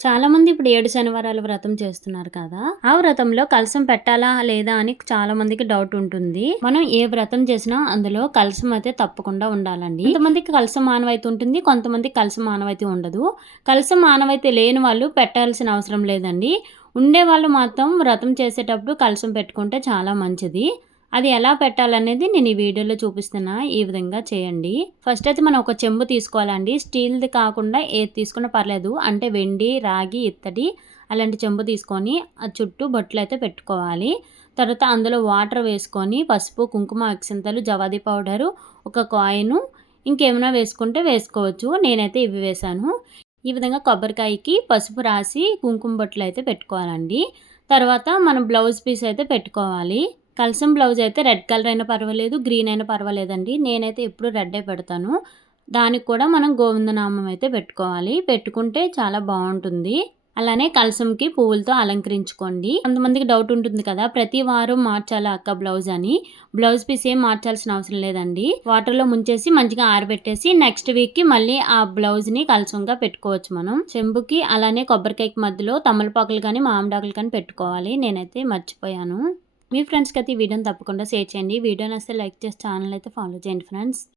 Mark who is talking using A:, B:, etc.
A: చాలా మంది ఇప్పుడు ఏడు శనివారాలు వ్రతం చేస్తున్నారు కదా ఆ వ్రతంలో కలసం పెట్టాలా లేదా అని చాలా మందికి డౌట్ ఉంటుంది. మనం ఏ వ్రతం చేసినా అందులో కలసం అయితే తప్పకుండా ఉండాలండి. కొంతమందికి కలసం మానవైతే ఉంటుంది కొంతమందికి కలసం మానవైతే ఉండదు. కలసం మానవైతే లేని వాళ్ళు పెట్టాల్సిన అవసరం లేదండి. ఉండే వాళ్ళు మాత్రం వ్రతం చేసేటప్పుడు కలసం పెట్టుకుంటే చాలా మంచిది. అది ఎలా పెట్టాలనేది నేను ఈ వీడియోలో చూపిస్తున్నా. ఈ విధంగా చేయండి. ఫస్ట్ అయితే మనం ఒక చెంబు తీసుకోవాలండి. స్టీల్ది కాకుండా ఏది తీసుకున్నా పర్లేదు. అంటే వెండి రాగి ఇత్తడి అలాంటి చెంబు తీసుకొని ఆ చుట్టూ బొట్లు అయితే పెట్టుకోవాలి. తర్వాత అందులో వాటర్ వేసుకొని పసుపు కుంకుమ అక్షంతలు జవాది పౌడరు ఒక కాయిను ఇంకేమైనా వేసుకుంటే వేసుకోవచ్చు. నేనైతే ఇవి వేశాను. ఈ విధంగా కొబ్బరికాయకి పసుపు రాసి కుంకుమ బొట్లు అయితే పెట్టుకోవాలండి. తర్వాత మనం బ్లౌజ్ పీస్ అయితే పెట్టుకోవాలి. కలసం బ్లౌజ్ అయితే రెడ్ కలర్ అయినా పర్వాలేదు గ్రీన్ అయినా పర్వాలేదండి. నేనైతే ఎప్పుడు రెడ్డే పెడతాను. దానికి కూడా మనం గోవిందనామం అయితే పెట్టుకోవాలి. పెట్టుకుంటే చాలా బాగుంటుంది. అలానే కలసంకి పువ్వులతో అలంకరించుకోండి. కొంతమందికి డౌట్ ఉంటుంది కదా ప్రతి వారం మార్చాలా అక్క బ్లౌజ్ అని. బ్లౌజ్ పీస్ ఏం మార్చాల్సిన అవసరం లేదండి. వాటర్లో ముంచేసి మంచిగా ఆరబెట్టేసి నెక్స్ట్ వీక్కి మళ్ళీ ఆ బ్లౌజ్ని కలసంగా పెట్టుకోవచ్చు మనం. చెంబుకి అలానే కొబ్బరికాయకి మధ్యలో తమలపాకులు కానీ మామిడాకులు కానీ పెట్టుకోవాలి. నేనైతే మర్చిపోయాను. మీ ఫ్రెండ్స్కి అయితే ఈ వీడియోని తప్పకుండా షేర్ చేయండి. వీడియోని వస్తే లైక్ చేసి ఛానల్ అయితే ఫాలో చేయండి ఫ్రెండ్స్.